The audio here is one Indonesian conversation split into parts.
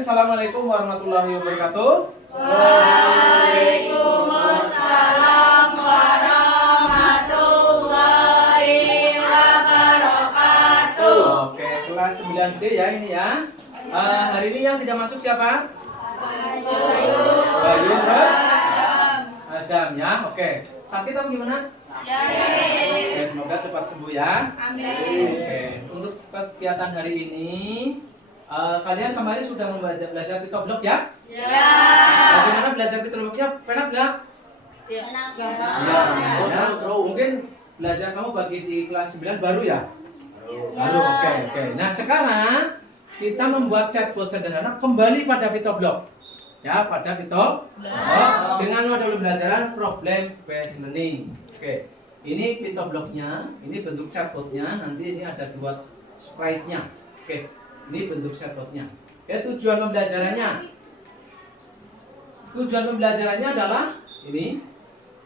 Assalamualaikum warahmatullahi wabarakatuh. Waalaikumsalam warahmatullahi wabarakatuh. Oke, kelas 9D ya ini ya. Hari ini yang tidak masuk siapa? Bayu terus Azam ya. Oke. Sakit apa gimana? Oke, semoga cepat sembuh ya. Amin. Oke, untuk kegiatan hari ini kalian kemarin sudah belajar PitoBlock ya? Ya. Bagaimana belajar PitoBlocknya? Enak nggak? Enak. Ya. Mungkin belajar kamu bagi di kelas 9 baru ya? Baru. Oke. Nah, sekarang kita membuat chatbot sederhana kembali pada PitoBlock. Ya, pada PitoBlock dengan modul pembelajaran problem based learning. Oke. Ini PitoBlocknya, ini bentuk chatbotnya, nanti ini ada dua sprite-nya. Oke. Ini bentuk chatbotnya. Oke, tujuan pembelajarannya. Tujuan pembelajarannya adalah ini.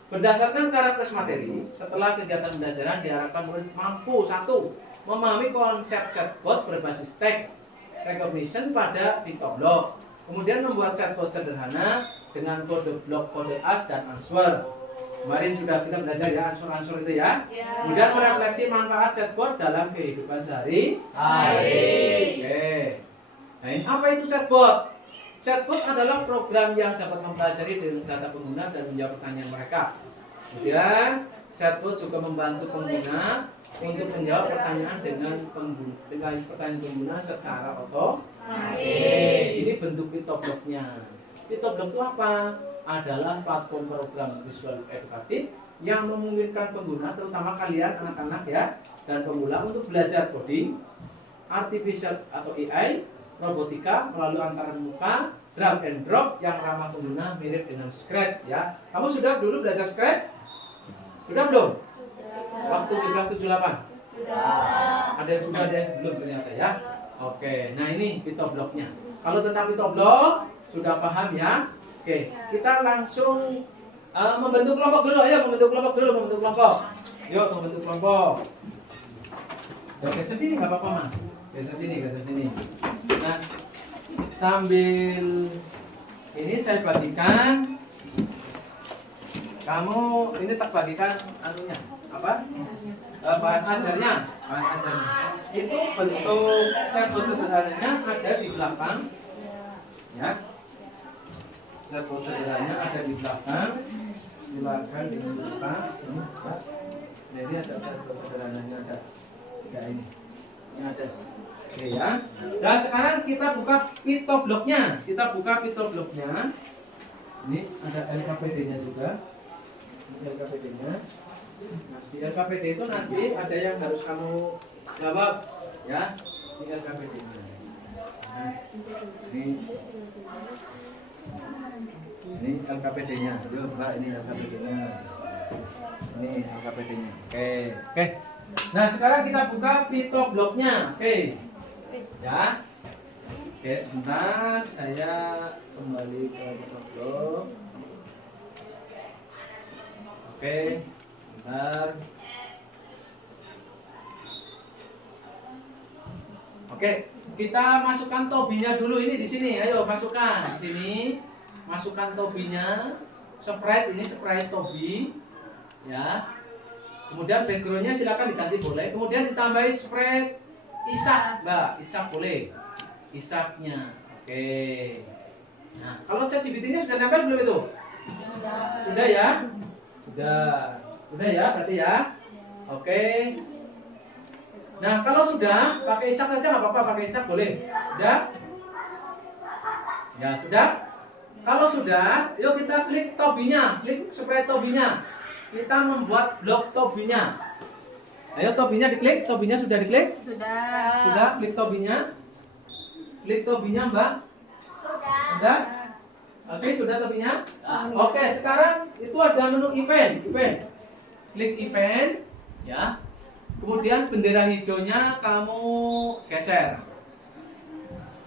Berdasarkan karakter materi, setelah kegiatan pembelajaran diharapkan murid mampu satu, memahami konsep chatbot berbasis text recognition pada PitoBlock. Kemudian membuat chatbot sederhana dengan kode blok, kode as dan answer. Kemarin sudah kita belajar ya answer itu ya. Kemudian merefleksi manfaat chatbot dalam kehidupan sehari-hari. Oke. Nah, ini apa itu chatbot? Chatbot adalah program yang dapat mempelajari dengan data pengguna dan menjawab pertanyaan mereka. Kemudian chatbot juga membantu pengguna untuk menjawab pertanyaan dengan pertanyaan pengguna secara otomatis. Ini bentuk PitoBlocknya. PitoBlock itu apa? Adalah platform program visual edukatif yang memungkinkan pengguna, terutama kalian anak-anak ya dan pemula, untuk belajar coding, artificial atau AI, robotika melalui antaran muka, drag and drop yang ramah pengguna, mirip dengan Scratch ya. Kamu sudah dulu belajar Scratch? Sudah belum? Waktu di kelas 78? Ada yang sudah, ada yang belum ternyata ya. Oke, nah ini PitoBlocknya. Kalau tentang PitoBlock sudah paham ya. Oke, kita langsung membentuk kelompok dulu. Ayo membentuk kelompok. Yuk membentuk kelompok. Ya, geser sini nggak apa-apa mas. Geser sini. Nah, sambil ini saya bagikan. Kamu ini tak bagikan anunya apa? Bahan ajarnya. Itu bentuk chatbot sederhananya ada di belakang. Ya. Chatbot sederhananya ada di belakang. Silakan dibuka. Jadi ada chatbot sederhananya ada. Ini ada. Oke ya. Dan sekarang kita buka PitoBlocknya. Ini ada LKPD-nya juga. LKPD-nya. Nah, di LKPD itu nanti ada yang harus kamu jawab ya. Ini LKPD-nya. Nah, ini LKPD-nya. Yuk, Mbak, ini LKPD-nya. Ini LKPD-nya. Oke. Nah, sekarang kita buka PitoBlocknya. Oke. Ya. Oke, sebentar saya kembali ke PitoBlock. Oke, sebentar. Oke, kita masukkan tobinya dulu ini di sini. Ayo masukkan di sini. Masukkan tobinya. Sprite ini sprite tobi. Ya. Kemudian backgroundnya silakan diganti boleh. Kemudian ditambahi sprite Isak, Mbak. Isak boleh. Isaknya. Oke. Nah, kalau ChatGPT-nya sudah nempel belum itu? Sudah ya? Sudah ya berarti ya. Oke. Nah, kalau sudah pakai Isak saja nggak apa-apa, pakai Isak boleh. Sudah? Ya sudah. Kalau sudah, yuk kita klik tobinya, klik sprite tobinya. Kita membuat blok tobinya. Ayo tobinya diklik, tobinya sudah diklik? Sudah, klik tobinya. Klik tobinya, Mbak. Sudah? Oke, sudah tobinya? Oke, sekarang itu ada menu event. Klik event, ya. Kemudian bendera hijaunya kamu geser.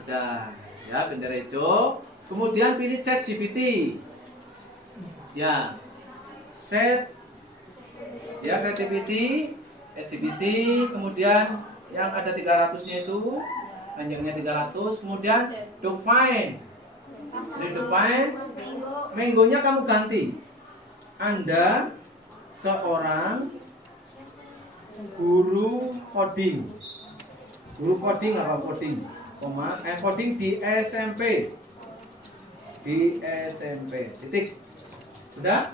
Udah, ya bendera hijau. Kemudian pilih ChatGPT. Ya. Set ya creativity, ChatGPT, kemudian yang ada 300-nya itu panjangnya 300. Kemudian define. Di define, minggunya kamu ganti. Anda seorang guru coding. Guru coding apa coding? Coding di SMP. Di SMP. Titik. Sudah?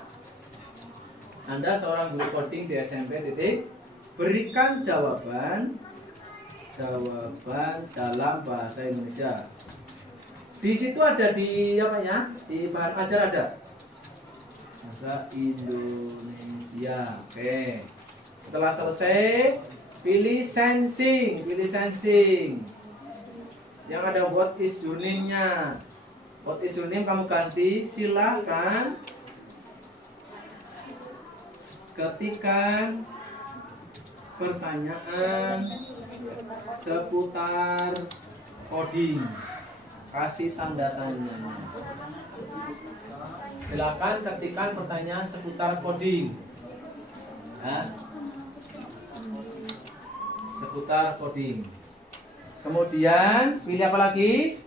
Anda seorang guru coding di SMP. Titik. Berikan jawaban dalam bahasa Indonesia. Di situ ada di apa ya? Di bahan ajar ada bahasa Indonesia. Oke. Setelah selesai, pilih sensing. Yang ada what is your name-nya. What is your name kamu ganti. Silakan ketikkan pertanyaan seputar coding. Kasih tanda tanya. Silakan ketikkan pertanyaan seputar coding. Seputar coding. Kemudian pilih apa lagi?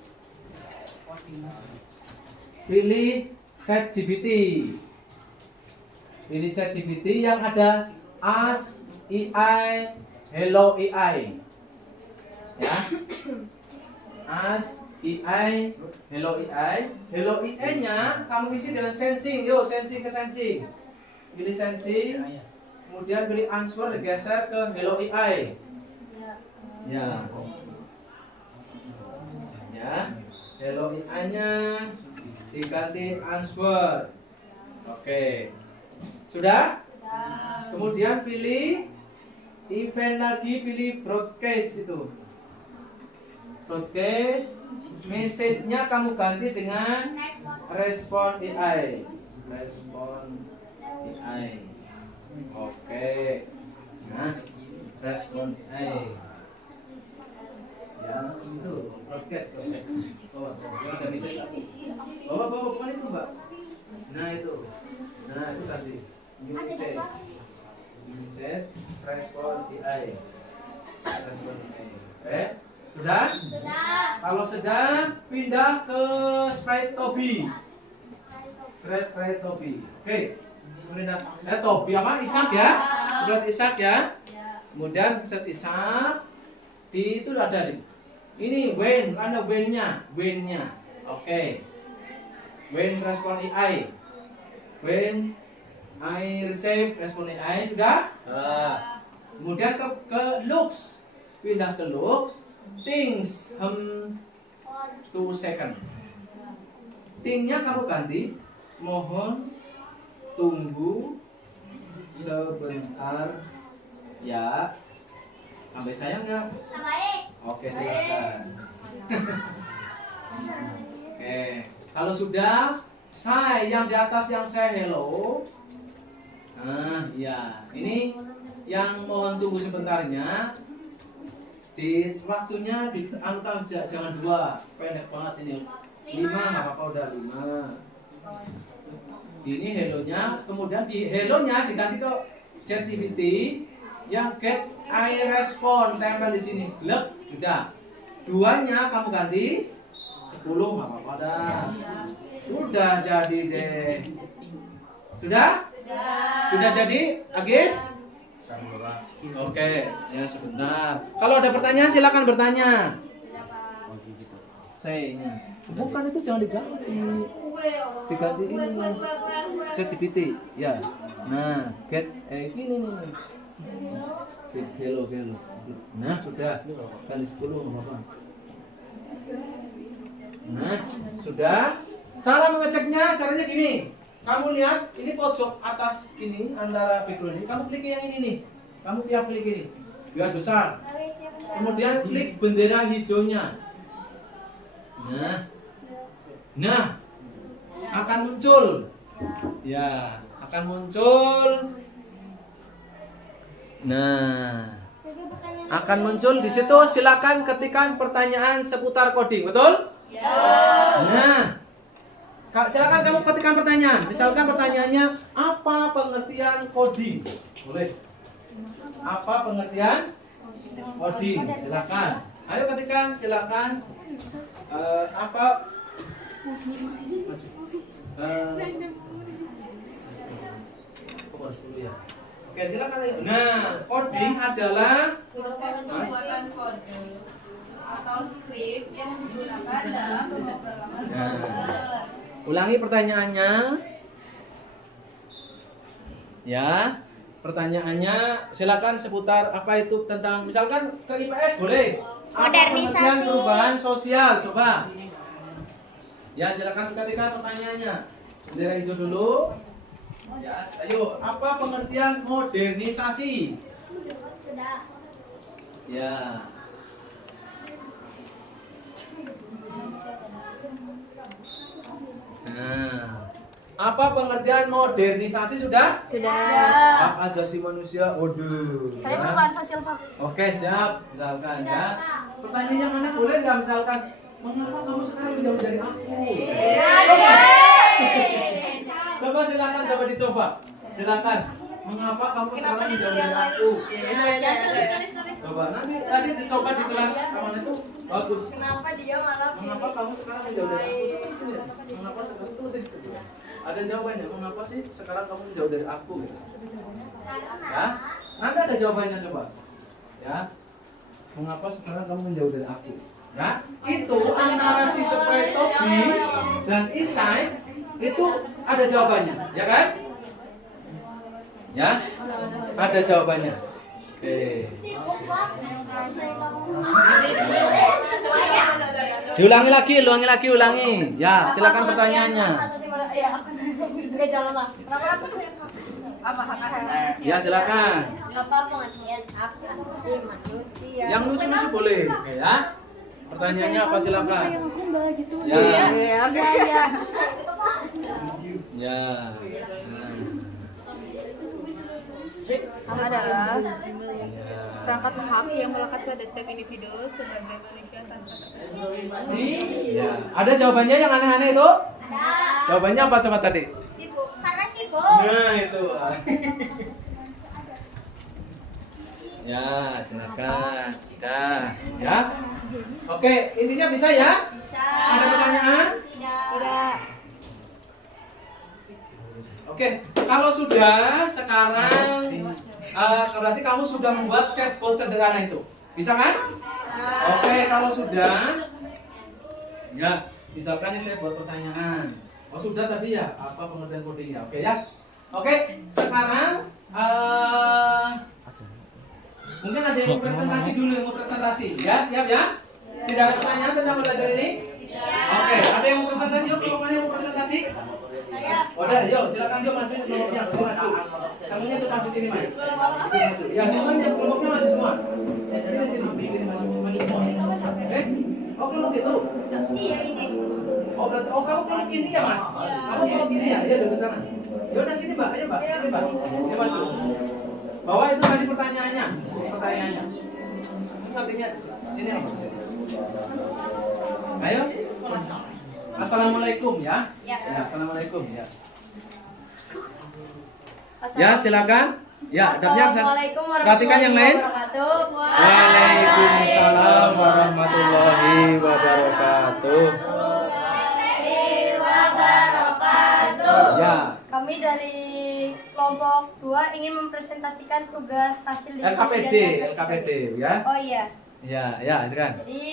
Pilih ChatGPT. Pilih ChatGPT yang ada Ask AI, Hello AI. Ya. Ask AI, Hello AI. Hello AI-nya kamu isi dengan sensing. Yo, sensing ke sensing. Pilih sensing. Kemudian pilih answer, digeser ke Hello AI. Ya. Ya. Hello AI-nya diganti answer. Oke. Sudah? Kemudian pilih event lagi, pilih broadcast itu. Broadcast, message-nya kamu ganti dengan respon AI. Respon AI. Oke. Nah, respon AI. Ya, itu broadcast. Oh, udah bisa. Bawa itu, Mbak. Nah, itu tadi. Message, respon AI. Respon AI. Oke. Sudah? Kalau sudah, pindah ke slide Tobi. Slide Tobi. Oke. Tobi apa? Ishak ya? Slide Ishak ya. Kemudian set Ishak. Di itu ada di. Ini when, ada when-nya. Oke. When respon AI. When I receive respon AI sudah? Kemudian ke looks. Pindah ke looks. Things 2 second. Thing-nya kamu ganti. Mohon tunggu sebentar ya. Sampai sayang nggak? Oke, silakan. Oke, kalau sudah say yang di atas yang say hello. Nah, ya. Ini yang mohon tunggu sebentarnya. Di waktunya di jangan 2, pendek banget ini. 5 nggak apa-apa, udah 5. Ini hello-nya, kemudian di hello-nya diganti ke ChatGPT yang get I respond, tempel di sini. Glep, sudah. 2-nya kamu ganti 10 nggak apa-apa dah. Sudah jadi deh. Sudah? Sudah jadi, Agis? Oke, ya sebentar. Kalau ada pertanyaan silakan bertanya. Say-nya. Bukan itu jangan diganti. Diganti ini. ChatGPT. Ya. Nah, get gini nih. Get hello. Nah, sudah. Kali 10 apa-apa. Nah, sudah. Cara mengeceknya caranya gini. Kamu lihat ini pojok atas ini antara background ini. Kamu klik yang ini nih. Kamu klik ini. Biar besar. Kemudian klik bendera hijaunya. Nah, akan muncul. Ya, akan muncul. Nah, akan muncul di situ. Silakan ketikkan pertanyaan seputar coding, betul? Ya. Nah, silakan kamu ketikkan pertanyaan. Misalkan pertanyaannya apa pengertian coding? Boleh. Apa pengertian coding? Silakan. Ayo ketikkan, silakan. Apa? Oke, silakan. Nah, coding adalah Proses pembuatan kode atau skrip yang digunakan dalam pemrograman komputer. Ulangi pertanyaannya. Ya, pertanyaannya silakan seputar apa itu tentang misalkan ke IPS boleh. Apa Modernisasi. pengertian perubahan sosial? Coba. Ya, silakan ketikkan pertanyaannya. Bendera hijau dulu. Ya, ayo, apa pengertian modernisasi? Sudah. Ya. Nah, apa pengertian modernisasi sudah? Sudah. Hak asasi manusia. Waduh. Saya ya. perubahan sosial, Pak. Oke, siap. Misalkan ya. Pertanyaannya mana boleh nggak misalkan? Mengapa kamu sekarang menjauh dari aku? Coba silakan, coba dicoba. Silakan. Mengapa kamu sekarang menjauh dari aku? Coba nanti tadi dicoba di kelas kawan itu bagus. Kenapa dia malah Mengapa kamu sekarang menjauh dari aku? Coba sini. Mengapa sekarang itu deh. Ada jawabannya. Mengapa sih sekarang kamu menjauh dari aku? Gitu. Ya. Nanti ada jawabannya coba. Ya. Mengapa sekarang kamu menjauh dari aku? Ya. Itu antara si spray topi dan Isai itu ada jawabannya, ya kan? Ya. Ada jawabannya. Oke. Diulangi lagi, ulangi. Ya, silakan pertanyaannya. Enggak jalan lah. apa hak asasi manusia? Ya, silakan. Apa pengertian hak asasi manusia? Yang lucu-lucu boleh, oke ya. Pertanyaannya apa silakan? Ya. Iya. Ya. Hak adalah Ya. perangkat hak yang melekat pada setiap individu sebagai manusia tanpa Ya. Ada jawabannya yang aneh-aneh itu? Jawabannya apa coba tadi? Sibuk. Karena sibuk. Nah, itu. Ya, silakan. Dah, ya. Oke, intinya bisa ya? Ada pertanyaan? Tidak. Oke, kalau sudah sekarang berarti kamu sudah membuat chatbot sederhana itu. Bisa kan? Oke, kalau sudah ya, misalkan ini saya buat pertanyaan. Oh, sudah tadi ya? Apa pengertian codingnya? Oke ya. Oke, sekarang mungkin ada yang mau presentasi dulu, yang mau presentasi. Ya, siap ya? Tidak ada pertanyaan tentang belajar ini? Oke, ada yang mau presentasi? Yuk, kelompoknya yang mau presentasi? Udah, yuk, silakan yuk maju kelompoknya, maju. Semuanya tuh maju sini, Mas. Maju. Ya, semuanya kelompoknya maju semua. Sini maju semua. Oke? Oh, kelompok itu? Iya ini. Oh, berarti kamu kelompok ini ya, Mas? Kamu kelompok ini ya? Iya, duduk sana. Ya udah sini, Mbak. Ayo, Mbak. Sini, Mbak. Ini maju. Bawa itu tadi pertanyaannya. Enggak lihat sini apa? Ayo. Assalamualaikum ya. Ya, assalamualaikum ya. Ya, silakan. Ya, Assalamualaikum perhatikan yang lain. wabarakatuh. Waalaikumsalam warahmatullahi wabarakatuh. Ya, Kami dari kelompok 2 ingin mempresentasikan tugas hasil diskusi LKPD, dan refleksi. LKPD ya. Oh iya. Ya, silakan. Jadi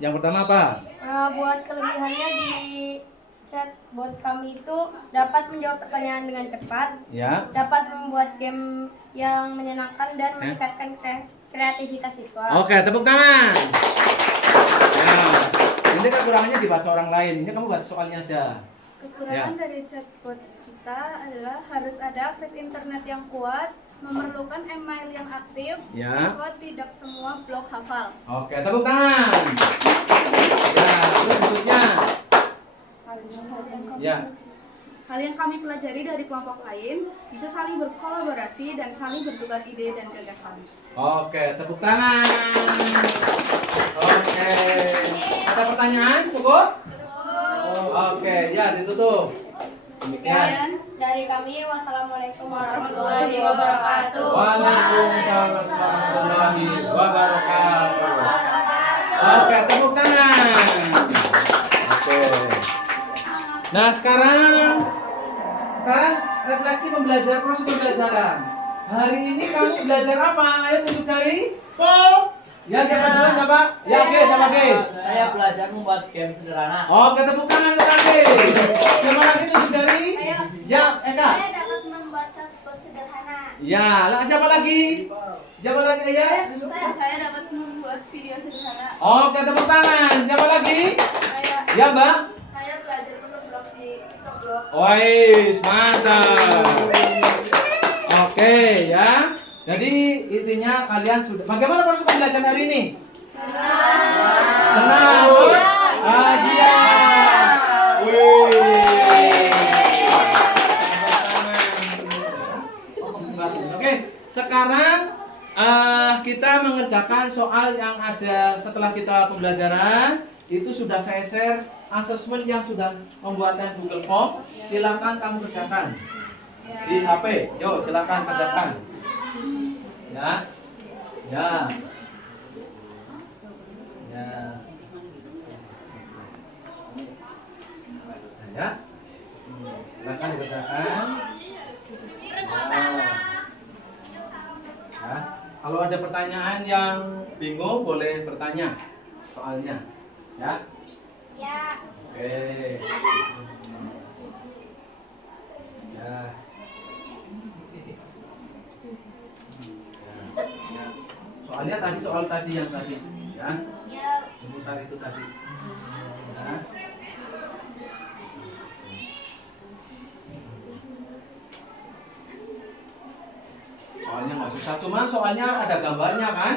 Yang pertama apa? buat kelebihannya di chatbot kami itu dapat menjawab pertanyaan dengan cepat, Ya. dapat membuat game yang menyenangkan dan meningkatkan kreativitas siswa. Oke, tepuk tangan. Ya. Ini kekurangannya dibaca orang lain. Ini kamu baca soalnya aja. Kekurangan Ya. dari chatbot kita adalah harus ada akses internet yang kuat, memerlukan email yang aktif, Ya. siswa tidak semua blok hafal. Oke, tepuk tangan. Ya, terus berikutnya. Ya. Hal yang kami pelajari dari kelompok lain bisa saling berkolaborasi dan saling bertukar ide dan gagasan. Oke, tepuk tangan. Oke. Ada pertanyaan? Cukup? Oke, ya ditutup. Demikian. Dari kami, wassalamualaikum warahmatullahi wabarakatuh. Waalaikumsalam warahmatullahi wabarakatuh. Oke, tepuk tangan. Oke. Nah, sekarang refleksi proses pembelajaran. Hari ini kamu belajar apa? Ayo tunjuk jari. Ya, siapa dulu, siapa? Ya, oke, siapa guys? Saya belajar membuat game sederhana. Oke, tepuk tangan untuk Ade. Siapa lagi tunjuk jari? Ya, Eka. Saya dapat membuat chatbot sederhana. Ya, lah siapa lagi? Siapa lagi? Ya. Saya dapat membuat video sederhana. Oke, tepuk tangan. Siapa lagi? Saya Ya, Mbak. saya belajar menublok di TikTok. Wais, mantap. Oke, ya. Jadi intinya kalian sudah. Bagaimana proses pembelajaran hari ini? Senang. Bahagia. Oke, sekarang kita mengerjakan soal yang ada setelah kita pembelajaran. Itu sudah saya share asesmen yang sudah membuatkan Google Form. Silakan kamu kerjakan di HP. Yo, silakan kerjakan. Ya, ya, ya, ya. Silakan dikerjakan. Ya. Kalau ada pertanyaan yang bingung boleh bertanya soalnya. Ya. Ya. Oke. Ya. Ya. Soalnya tadi soal tadi yang tadi, ya. Ya. Seputar itu tadi. Ya. Soalnya nggak susah, cuman soalnya ada gambarnya kan?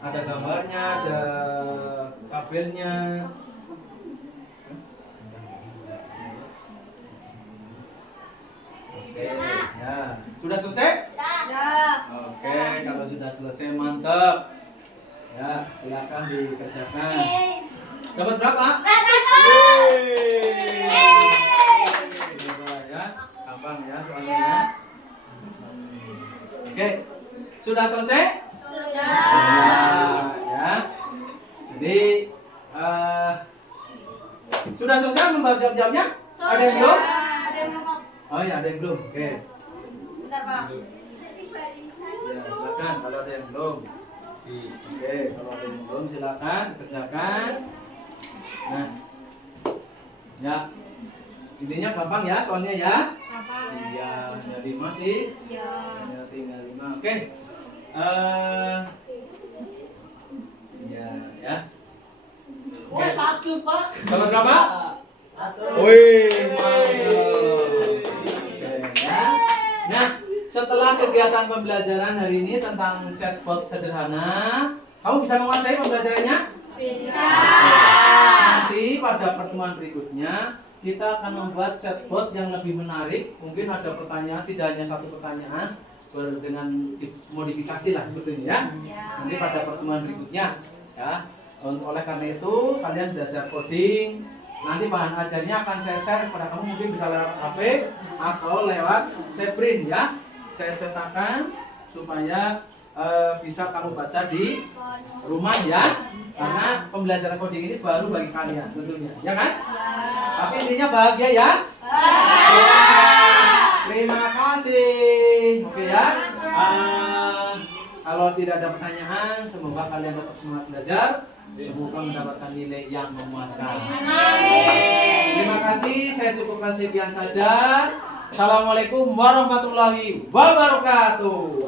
Ada gambarnya, ada tabelnya. Oke, ya. Sudah selesai? Oke, kalau sudah selesai mantap. Ya, silakan dikerjakan. Dapat berapa? Ya, gampang ya soalnya ya. Oke, sudah selesai? Ya. Jadi sudah selesai membaca jawab-jawabnya? Ada yang belum? Oh ya, ada yang belum. Oke. Bentar, Pak. Ya, silakan kalau ada yang belum. Oke, kalau ada yang belum silakan kerjakan. Nah, ya. Intinya gampang ya soalnya ya. Iya, hanya 5 sih. Ya. Hanya tinggal 5. Oke. Ya. Wah, sakit, Pak. Kalau berapa? Satu. Wih, mantap. Oke, ya. Nah, setelah kegiatan pembelajaran hari ini tentang chatbot sederhana, kamu bisa menguasai pembelajarannya? Bisa. Nanti pada pertemuan berikutnya kita akan membuat chatbot yang lebih menarik. Mungkin ada pertanyaan, tidak hanya satu pertanyaan, dengan modifikasi lah seperti ini ya. Nanti pada pertemuan berikutnya ya. Oleh karena itu kalian belajar coding. Nanti bahan ajarnya akan saya share kepada kamu, mungkin bisa lewat HP atau lewat Seprin ya. Saya cetakkan supaya bisa kamu baca di rumah ya. Karena pembelajaran coding ini baru bagi kalian tentunya, ya kan? Tapi intinya bahagia ya. Terima kasih. Oke ya. Kalau tidak ada pertanyaan, semoga kalian dapat semangat belajar. Semoga mendapatkan nilai yang memuaskan. Terima kasih. Saya cukupkan sekian saja. Assalamualaikum warahmatullahi wabarakatuh.